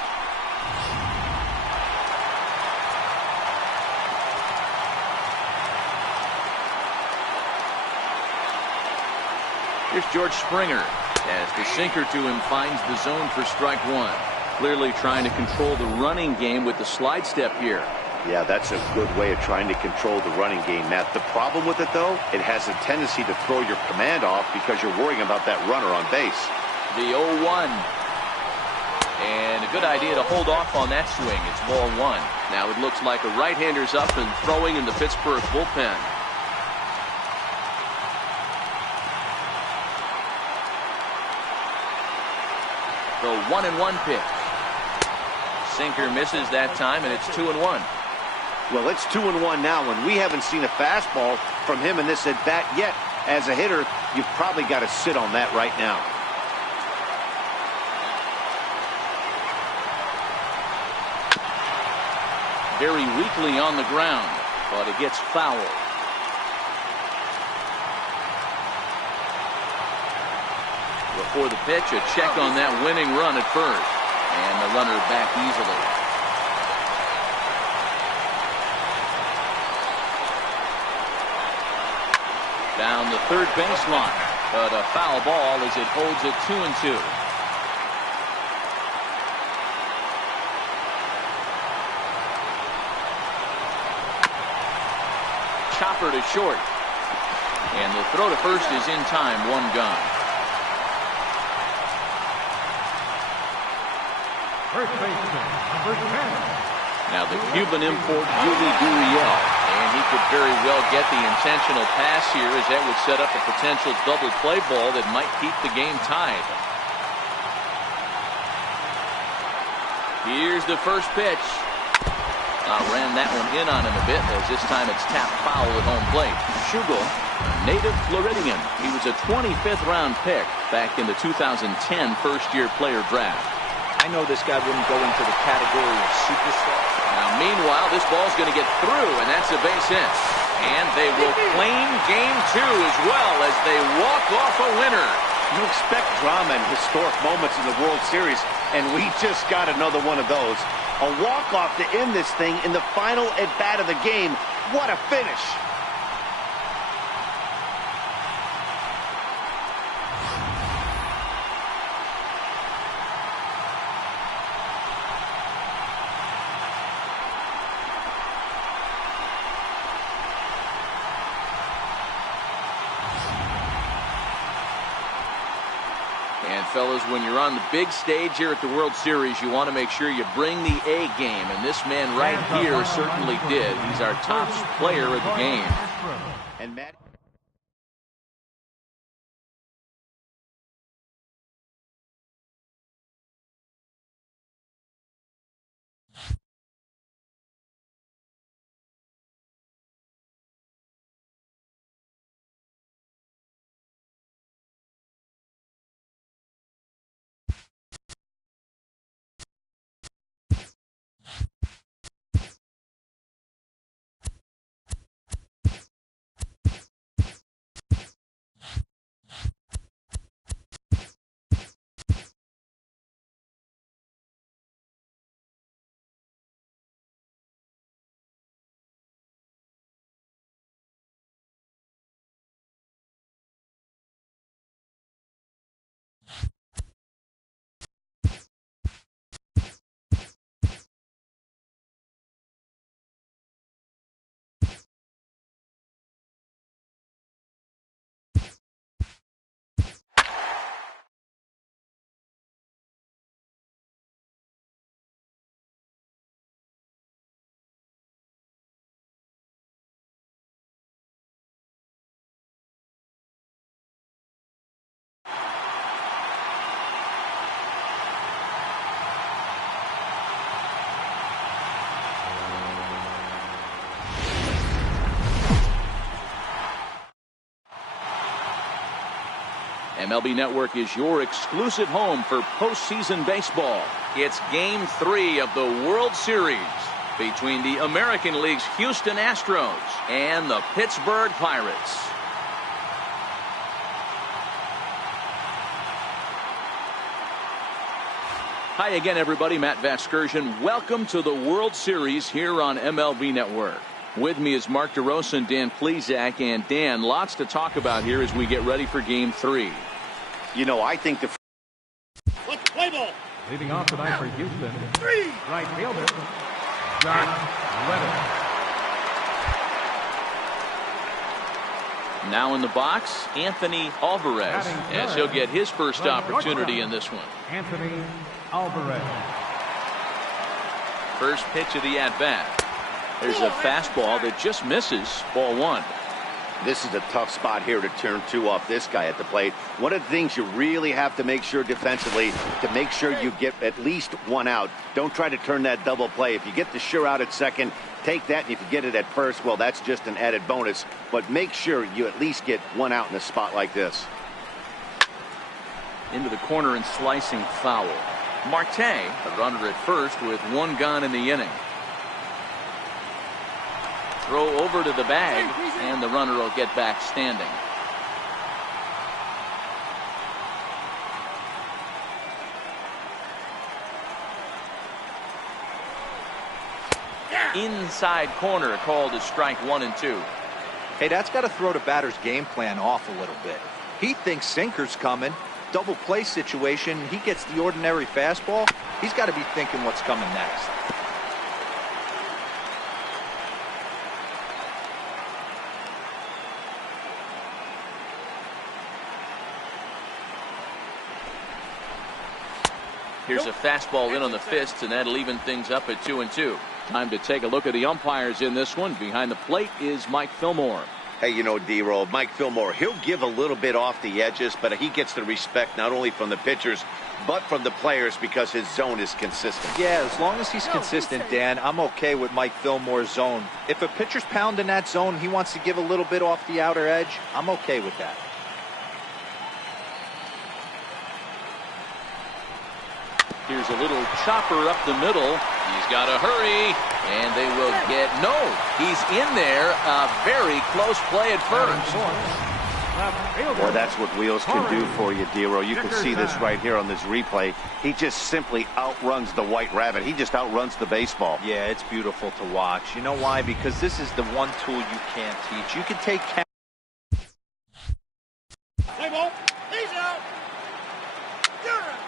Here's George Springer as the sinker to him finds the zone for strike one. Clearly trying to control the running game with the slide step here. Yeah, that's a good way of trying to control the running game, Matt. The problem with it, though, it has a tendency to throw your command off because you're worrying about that runner on base. The 0-1. And a good idea to hold off on that swing. It's ball one. Now it looks like a right-hander's up and throwing in the Pittsburgh bullpen. The 1-1 pitch. Sinker misses that time, and it's 2-1. Well, it's 2-1 now, and we haven't seen a fastball from him in this at-bat yet. As a hitter, you've probably got to sit on that right now. Very weakly on the ground, but it gets fouled. Before the pitch, a check on that winning run at first. And the runner back easily. Down the third baseline, but a foul ball as it holds it 2-2. Chopper to short. And the throw to first is in time, one gone. First baseman, number 10. Now the Cuban import, Yuli Gurriel. And he could very well get the intentional pass here, as that would set up a potential double play ball that might keep the game tied. Here's the first pitch. Ran that one in on him a bit, as this time it's tapped foul at home plate. Shugo, a native Floridian. He was a 25th round pick back in the 2010 first-year player draft. I know this guy wouldn't go into the category of superstar. Now, meanwhile, this ball's going to get through, and that's a base hit. And they will claim game two as well as they walk off a winner. You expect drama and historic moments in the World Series, and we just got another one of those. A walk-off to end this thing in the final at-bat of the game. What a finish. And fellas, when you're on the big stage here at the World Series, you want to make sure you bring the A game, and this man right here certainly did. He's our top player of the game. And Matt. MLB Network is your exclusive home for postseason baseball. It's Game 3 of the World Series. between the American League's Houston Astros and the Pittsburgh Pirates. Hi again, everybody. Matt Vasgersian. Welcome to the World Series here on MLB Network. With me is Mark DeRosa and Dan Plesac. And Dan, lots to talk about here as we get ready for Game 3. You know, I think the Let's play ball. Leading off tonight for Houston, right fielder, John Leonard. Now in the box, Anthony Alvarez, as he'll get his first opportunity in this one. Anthony Alvarez. First pitch of the at-bat. There's a fastball that just misses, ball 1. This is a tough spot here to turn 2 off this guy at the plate. One of the things you really have to make sure defensively to make sure you get at least 1 out. Don't try to turn that double play. If you get the sure out at second, take that, and if you get it at first, well, that's just an added bonus. But make sure you at least get 1 out in a spot like this. Into the corner and slicing foul. Marte, a runner at first with 1 gone in the inning. Throw over to the bag, and the runner will get back standing. Inside corner, called to strike 1 and 2. Hey, that's got to throw the batter's game plan off a little bit. He thinks sinker's coming. Double play situation. He gets the ordinary fastball. He's got to be thinking what's coming next. Here's a fastball in on the fists, and that'll even things up at 2 and 2. Time to take a look at the umpires in this one. Behind the plate is Mike Fillmore. Hey, you know, D-Roll, Mike Fillmore, he'll give a little bit off the edges, but he gets the respect not only from the pitchers, but from the players because his zone is consistent. Yeah, as long as he's consistent, Dan, I'm okay with Mike Fillmore's zone. If a pitcher's pounding that zone, he wants to give a little bit off the outer edge, I'm okay with that. Here's a little chopper up the middle. He's got to hurry, and they will get no. He's in there. A very close play at first. Boy, that's what wheels can do for you, D-Roll. You can see this right here on this replay. He just simply outruns the White Rabbit. He just outruns the baseball. Yeah, it's beautiful to watch. You know why? Because this is the one tool you can't teach. You can take... Play ball. He's out. You're out.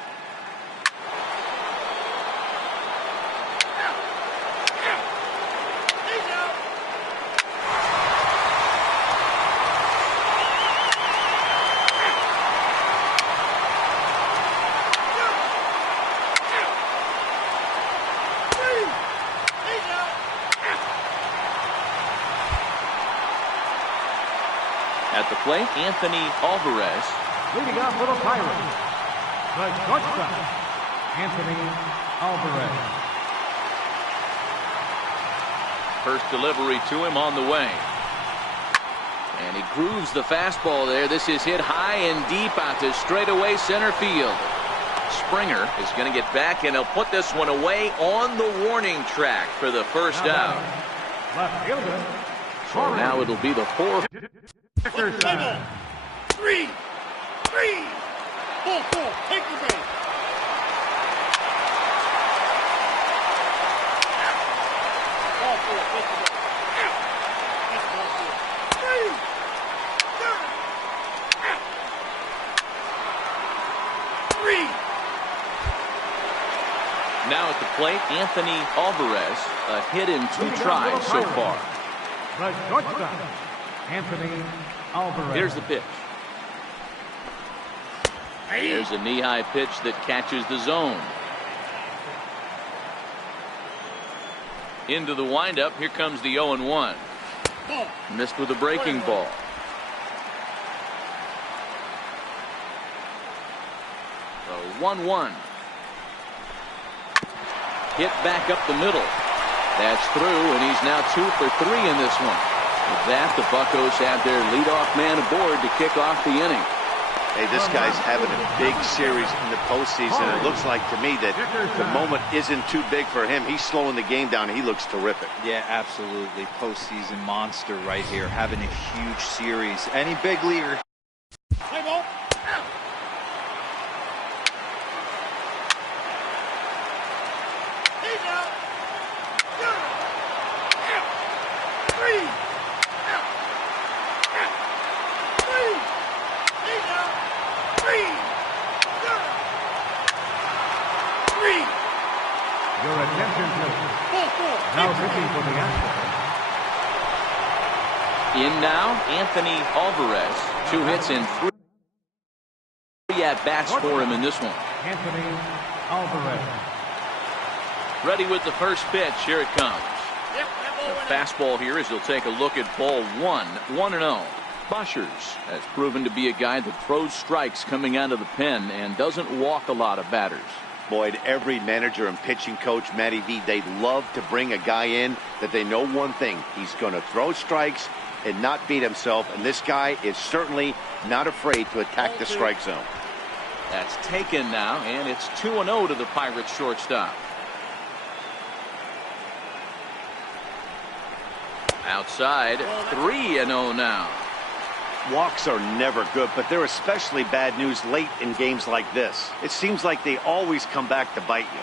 He's out. He's out. At the plate, Anthony Alvarez. Leading off for the Pirates, the shortstop, Anthony Alvarez. First delivery to him on the way. And he grooves the fastball there. This is hit high and deep out to straightaway center field. Springer is going to get back, and he'll put this one away on the warning track for the first out. Left fielder, So now it'll be the 4th. Victor Play ball. 3. Ball 4. Take the base. Ball 4. Take the base. That's ball 4. 3. Now at the plate, Anthony Alvarez, a hit in 2 tries so far. the shortstop, Anthony Alvarez. Here's the pitch. Here's a knee-high pitch that catches the zone. Into the windup. Here comes the 0-1. Missed with a breaking ball. The 1-1. Hit back up the middle. That's through, and he's now 2 for 3 in this one. With that, the Buccos have their leadoff man aboard to kick off the inning. Hey, this guy's having a big series in the postseason. It looks like to me that the moment isn't too big for him. He's slowing the game down. He looks terrific. Yeah, absolutely. Postseason monster right here, having a huge series. Any big leaguer. Play ball. He's out. Three. He's out. Three. Your attention, please. 4-4. Now pitching for the Astros. In now, Anthony Alvarez. 2 hits and 3 at-bats for him in this one. Anthony Alvarez. Ready with the first pitch. Here it comes. Yep, that ball went out. Fastball here as he'll take a look at ball 1. 1-0. Bushers has proven to be a guy that throws strikes coming out of the pen and doesn't walk a lot of batters. Boyd, every manager and pitching coach, Matty V, they love to bring a guy in that they know one thing. He's going to throw strikes and not beat himself, and this guy is certainly not afraid to attack the strike zone. That's taken now, and it's 2-0 to the Pirates shortstop. Outside, 3-0 now. Walks are never good, but they're especially bad news late in games like this. It seems like they always come back to bite you.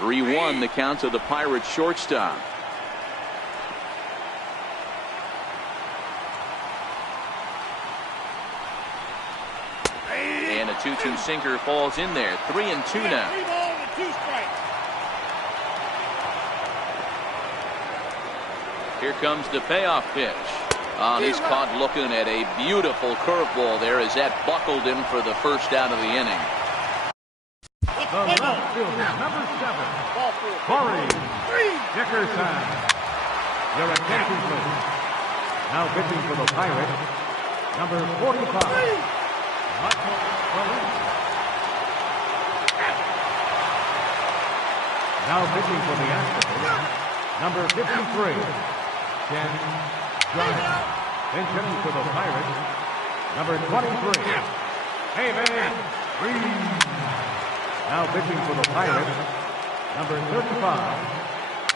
3-1 the count to the Pirates shortstop. And a 2-2 sinker falls in there. 3-2 now. 3 balls and 2 strikes. Here comes the payoff pitch. Oh, he's caught looking at a beautiful curveball there as that buckled him for the first out of the inning. The left fielder, number 7, Ball 4. Corey Dickerson. Your attention, please. Now pitching for the Pirates, number 45, Michael Williams. Now pitching for the Astros, number 53, Ken Giant. Then pitching for the Pirates, number 23, David Reed. Now pitching for the Pirates, number 35,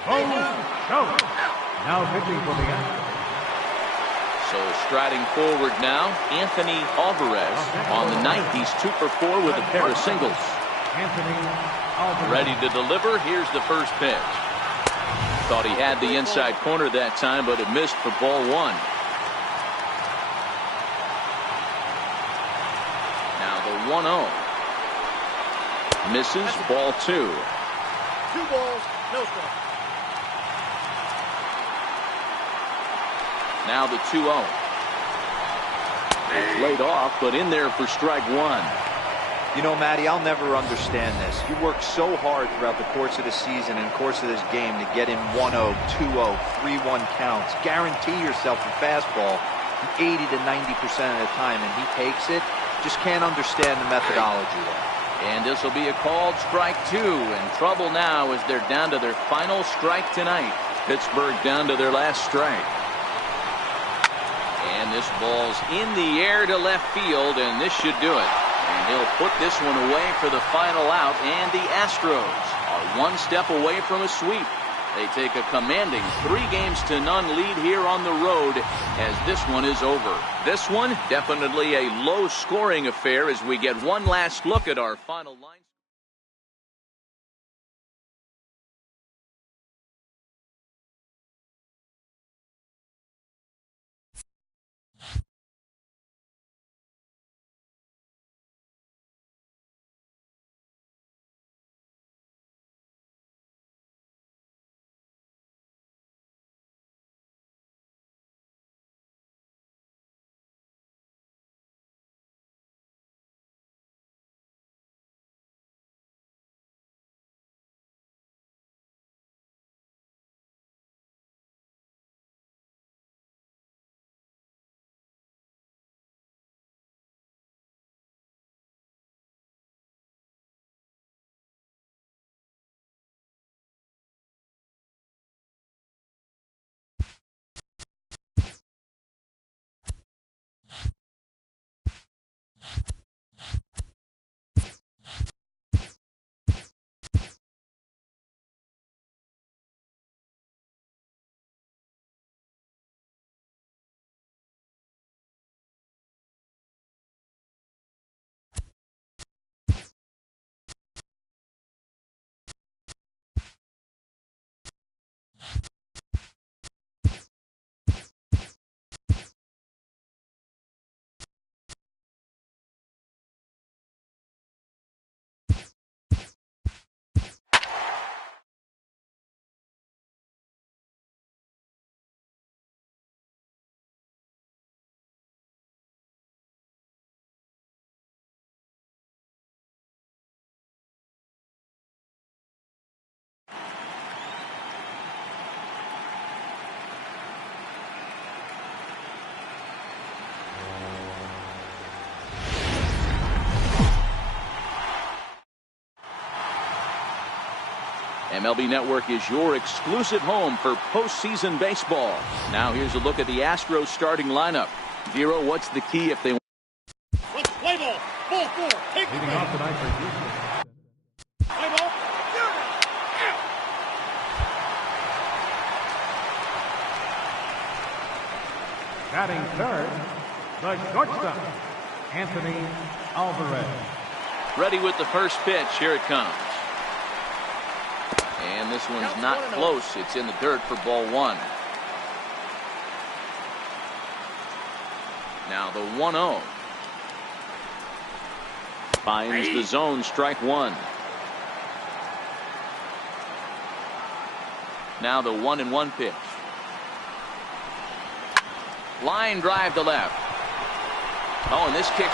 Bo Schultz. Now pitching for the Astros. So striding forward now, Anthony Alvarez. On the night, he's 2 for 4 with a pair of singles. Anthony Alvarez. Ready to deliver. Here's the first pitch. Thought he had the inside corner that time, but it missed for ball 1. Now the 1-0. Misses, ball 2. 2 balls, no strikes. Now the 2-0. It's laid off, but in there for strike 1. You know, Matty, I'll never understand this. You work so hard throughout the course of the season and course of this game to get in 1-0, 2-0, 3-1 counts. Guarantee yourself a fastball 80 to 90% of the time, and he takes it. Just can't understand the methodology there. And this will be a called strike 2. In trouble now as they're down to their final strike tonight. Pittsburgh down to their last strike. And this ball's in the air to left field, and this should do it. And he'll put this one away for the final out, and the Astros are 1 step away from a sweep. They take a commanding 3-0 lead here on the road as this one is over. This one, definitely a low-scoring affair as we get one last look at our final line. MLB Network is your exclusive home for postseason baseball. Now here's a look at the Astros starting lineup. Vero, what's the key if they want? Let's play ball. Ball 4. Take the Leading ball. off tonight for Houston. Play ball. Batting third, the shortstop, Anthony Alvarez. Ready with the first pitch. Here it comes. And this one's not close. It's in the dirt for ball 1. Now the 1-0. Finds the zone, strike 1. Now the 1-1 pitch. Line drive to left. Oh, and this kick.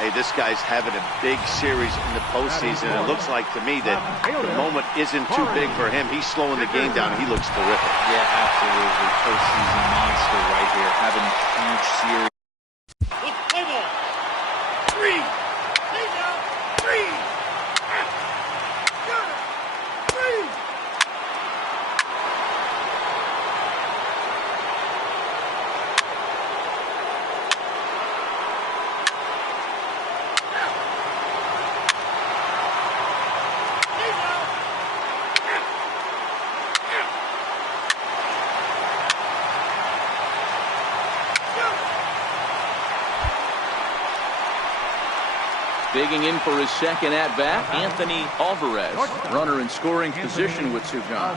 Hey, this guy's having a big series in the postseason. It looks like to me that the moment isn't too big for him. He's slowing the game down. He looks terrific. Yeah, absolutely. Postseason monster right here. Having a huge series. Let's play ball. 3. Stay down. 3. Got it. 3. Digging in for his second at-bat, Anthony Alvarez. Runner in scoring position with 2 gone.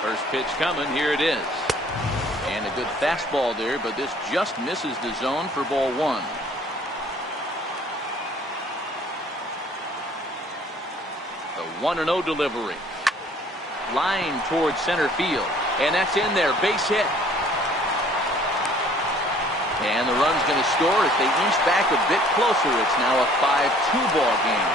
First pitch coming. Here it is. And a good fastball there, but this just misses the zone for ball 1. The 1-0 delivery. Line towards center field. And that's in there. Base hit. And the run's going to score as they inch back a bit closer. It's now a 5-2 ball game.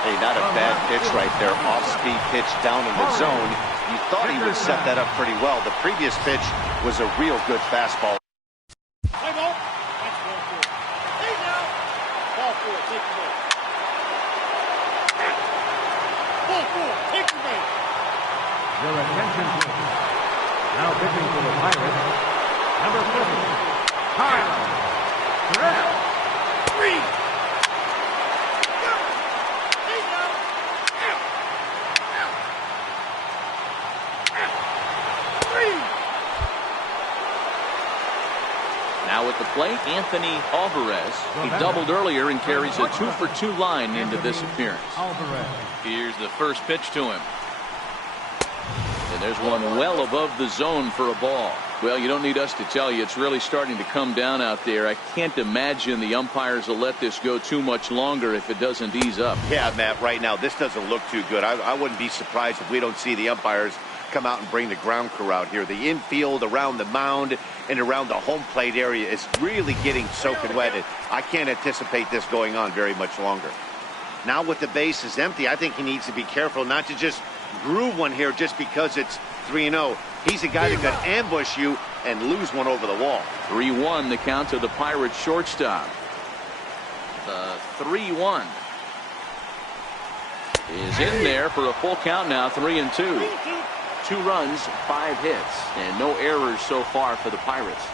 Hey, not a bad pitch right there. Off-speed pitch down in the zone. You thought he would set that up pretty well. The previous pitch was a real good fastball. Play ball. That's ball 4. Stay down. Ball 4. Take the ball. Ball 4. Take the ball. Your attention, please. Now pitching for the Pirates, number 40. Kyle. 3. Now at the plate, Anthony Alvarez. He doubled earlier and carries a 2-for-2 line into this appearance. Alvarez. Here's the first pitch to him. And there's one well above the zone for a ball. Well, you don't need us to tell you, it's really starting to come down out there. I can't imagine the umpires will let this go too much longer if it doesn't ease up. Yeah, Matt, right now, this doesn't look too good. I wouldn't be surprised if we don't see the umpires come out and bring the ground crew out here. The infield around the mound and around the home plate area is really getting soaking wet. And I can't anticipate this going on very much longer. Now with the bases empty, I think he needs to be careful not to just groove one here just because it's 3-0. He's a guy that could ambush you and lose one over the wall. 3-1 the count to the Pirates shortstop. The 3-1 is in there for a full count now. 3-2. 2 runs, 5 hits, and no errors so far for the Pirates.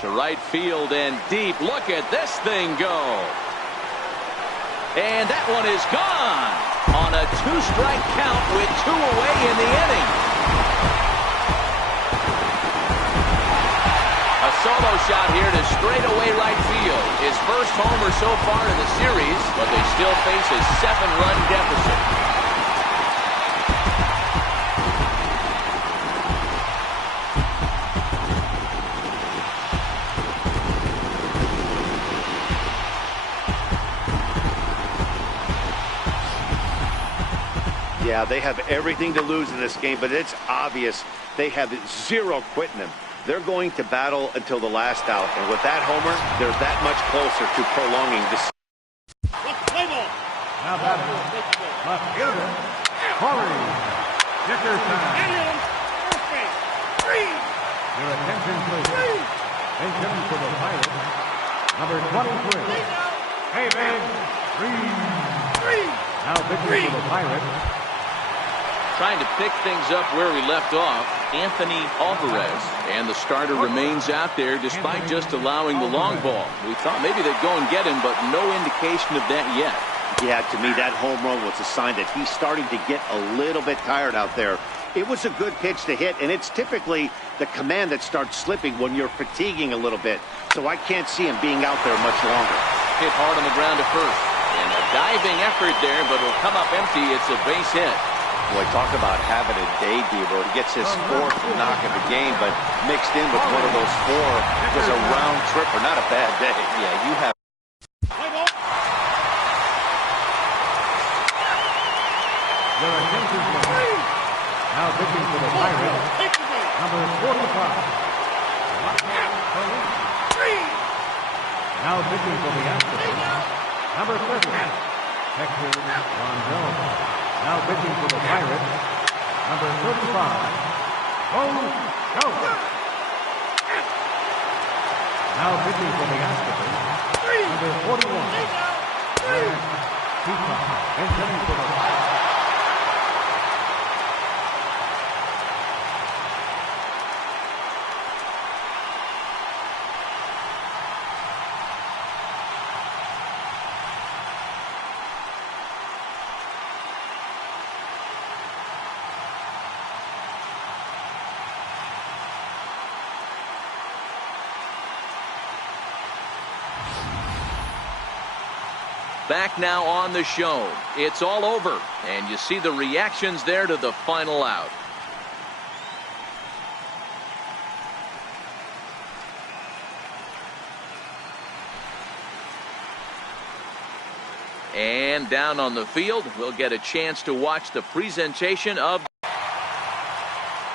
To right field and deep. Look at this thing go. And that one is gone on a 2-strike count with 2 away in the inning. A solo shot here to straightaway right field. His first homer so far in the series, but they still face a 7-run deficit. Yeah, they have everything to lose in this game, but it's obvious they have zero quitting them. They're going to battle until the last out, and with that homer, they're that much closer to prolonging this. Now batting, left fielder, Corey. Kicker time. Your attention, please. Attention for the Pirates. Number 23. Hey, man. Three. Now pitching for the Pirates. Trying to pick things up where we left off, Anthony Alvarez. And the starter remains out there despite just allowing the long ball. We thought maybe they'd go and get him, but no indication of that yet. Yeah, to me, that home run was a sign that he's starting to get a little bit tired out there. It was a good pitch to hit, and it's typically the command that starts slipping when you're fatiguing a little bit. So I can't see him being out there much longer. Hit hard on the ground to first. And a diving effort there, but it'll come up empty. It's a base hit. Boy, talk about having a day, Deaver. He gets his 4th knock of the game, but mixed in with one of those 4 was a round tripper. Not a bad day. Yeah, you have. Your attention, please. Now pitching for the Pirates. Number 45. Now pitching for the Astros. Number 30. Texas Rondell. Now pitching for the Pirates, number 35. Go! Now pitching for the Astros, number 41. Peacock. And pitching for the Pirates. Back now on the show. It's all over, and you see the reactions there to the final out. And down on the field, we'll get a chance to watch the presentation of